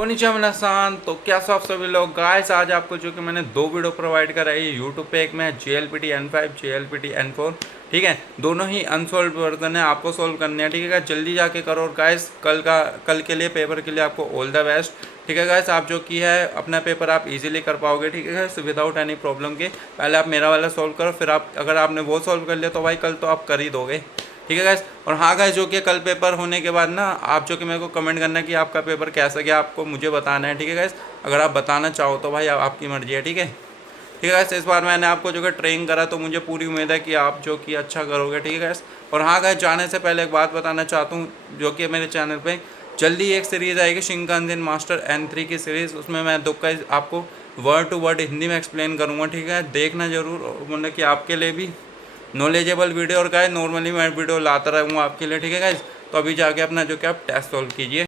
Konnichiwa मिनासान। तो क्या सब सभी लोग गाइस, आज आपको जो कि मैंने दो वीडियो प्रोवाइड कराई है यूट्यूब पे। एक में JLPT N5 JLPT N4, ठीक है। दोनों ही अनसोल्व वर्जन है, आपको सोल्व करने हैं, ठीक है गाइस। जल्दी जाके करो। और गाइस कल के लिए पेपर के लिए आपको ऑल द बेस्ट, ठीक है गाइस। आप जो कि है अपना पेपर आप इजीली कर पाओगे, ठीक है गाइस, विदाउट एनी प्रॉब्लम के। पहले आप मेरा वाला सोल्व करो, फिर आप अगर आपने वो सोल्व कर लिया तो भाई कल तो आप कर ही दोगे, ठीक है गाइस। और हाँ गाइस, जो कि कल पेपर होने के बाद ना आप जो कि मेरे को कमेंट करना कि आपका पेपर कैसा गया, आपको मुझे बताना है, ठीक है गाइस। अगर आप बताना चाहो तो भाई आपकी मर्जी है, ठीक है। ठीक है गाइस, इस बार मैंने आपको जो कि ट्रेन करा तो मुझे पूरी उम्मीद है कि आप जो कि अच्छा करोगे, ठीक है गाइस। और हाँ गाइस, जाने से पहले एक बात बताना चाहता हूँ, जो कि मेरे चैनल पे जल्दी एक सीरीज़ आएगी शिंकानसेन मास्टर N3 की सीरीज़। उसमें मैं दुख का आपको वर्ड टू वर्ड हिंदी में एक्सप्लेन करूँगा, ठीक है। देखना जरूर, मतलब कि आपके लिए भी नॉलेजेबल वीडियो। और गाइस नॉर्मली मैं वीडियो लाता रहूँगा आपके लिए, ठीक है गाइस। तो अभी जाके अपना जो कि आप टेस्ट सॉल्व कीजिए।